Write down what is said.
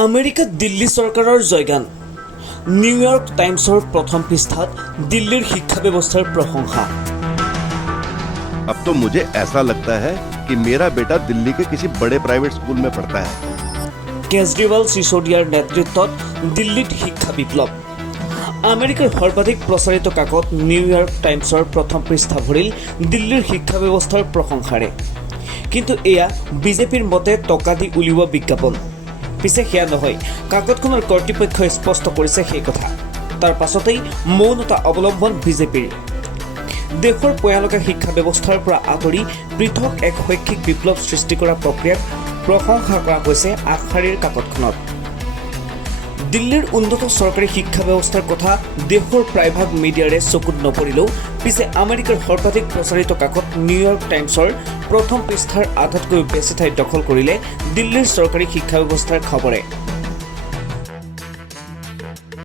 আমেৰিকাত দিল্লী চৰকাৰৰ জয়গান। নিউয়ৰ্ক টাইমছৰ প্ৰথম পৃষ্ঠাত দিল্লীৰ শিক্ষা ব্যৱস্থাৰ প্ৰশংসা। अब तो मुझे ऐसा लगता है कि मेरा बेटा दिल्ली के किसी बड़े प्राइवेट स्कूल में पढ़ता है। কেজৰিৱাল চিচোদিয়াৰ নেতৃত্বত দিল্লীত শিক্ষা বিপ্লৱ। আমেৰিকাৰ সৰ্বাধিক প্ৰচাৰিত কাকত নিউয়ৰ্ক টাইমছৰ প্ৰথম পৃষ্ঠা ভৰিল দিল্লীৰ শিক্ষা ব্যৱস্থাৰ প্ৰশংসাৰে। কিন্তু এয়া বিজেপিৰ মতে টকা দি উলিওৱা বিজ্ঞাপন। পিছে সেয়া নহয়, কাকতখনৰ কৰ্তৃপক্ষই স্পষ্ট কৰিছে সেই কথা। তাৰ পাছতেই মৌনতা অৱলম্বন বিজেপিৰ। দেশৰ পয়ালকা শিক্ষা ব্যৱস্থাৰ পৰা আঁতৰি পৃথক এক শৈক্ষিক বিপ্লৱ সৃষ্টি কৰা প্ৰক্ৰিয়াক প্ৰশংসা কৰা হৈছে আগশাৰীৰ কাকতখনত। দিল্লীৰ উন্নত চৰকাৰী শিক্ষা ব্যৱস্থাৰ কথা দেশৰ প্ৰায়ভাগ মিডিয়াৰে চকুত নপৰিলেও পিছে আমেৰিকাৰ সৰ্বাধিক প্ৰচাৰিত কাকত নিউয়ৰ্ক টাইমছৰ প্ৰথম পৃষ্ঠাৰ আধাতকৈ বেছি ঠাই দখল কৰিলে দিল্লীৰ চৰকাৰী শিক্ষা ব্যৱস্থাৰ খবৰে।